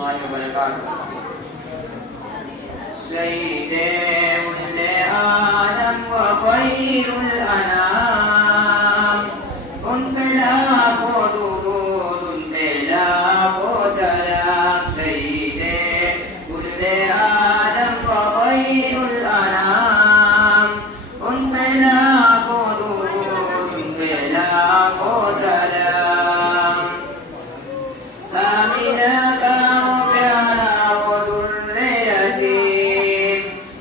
warahmatullahi wabarakatuh. Sayyide ulde Adam wa khairul anam, unpe laakho durud, unpe laakho salam. Sayyide ulde Adam wa khairul anam, unpe laakho durud, unpe laakho salam. Amina ka wo pyara wo durre yatim,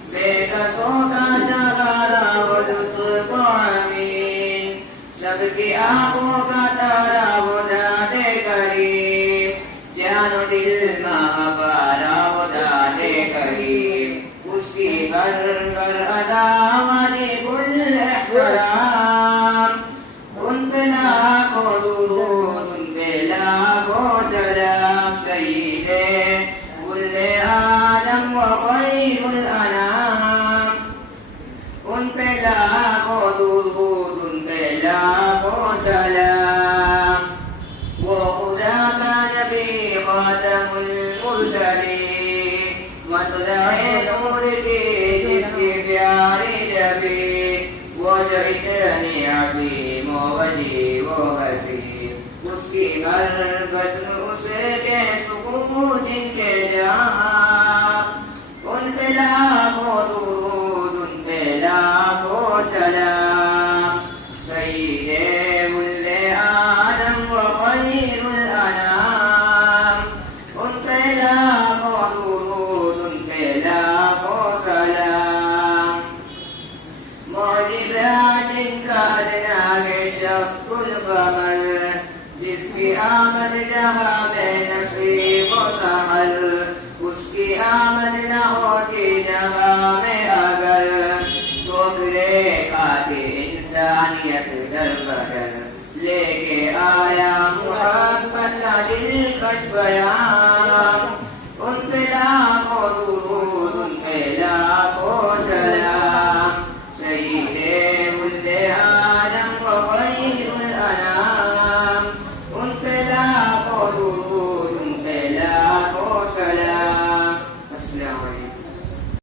बेकसों का सहारा वो लुत्फ़ अमीन, सबकी आँखों का तारा वो दादे करीम, जानो दिल महापारा वो दादे करीम, उसकी घर घर अदा वाजिबुल एहतराम, उन पे लाखों दुरूद, उन पे लाखों सलाम. सय्यिदे कुल्ले आदम व खैरुल अनाम, उन पे लाखों दुरूद, उन पे लाखों सलाम. वो खुदा का नबी खातमुल मुरसलीन, मतलए नूर की जिसकी प्यारी नबी, वो जो इतनी अज़ीम व वजी वो हसीन, उसकी हर गज़्ल उसके सुकून जिनके जहाँ, उन पे लाखों दुरूद, उन पे लाखों सलाम. सय्यिदे उल्ले आदम व खैरुल अनाम, उन पे लाखों दुरूद, उन पे लाखों सलाम. मौजिज़ात जिनका अदना के शक्कुल कमर, जिसकी आमद जहाँ में नसीब व सहल, उसकी आमद न होती जहाँ में अगर, तो गिरे आके इंसानियत दर बदर, लेके आया मुहब्बत का दिलकश बयान. उन पे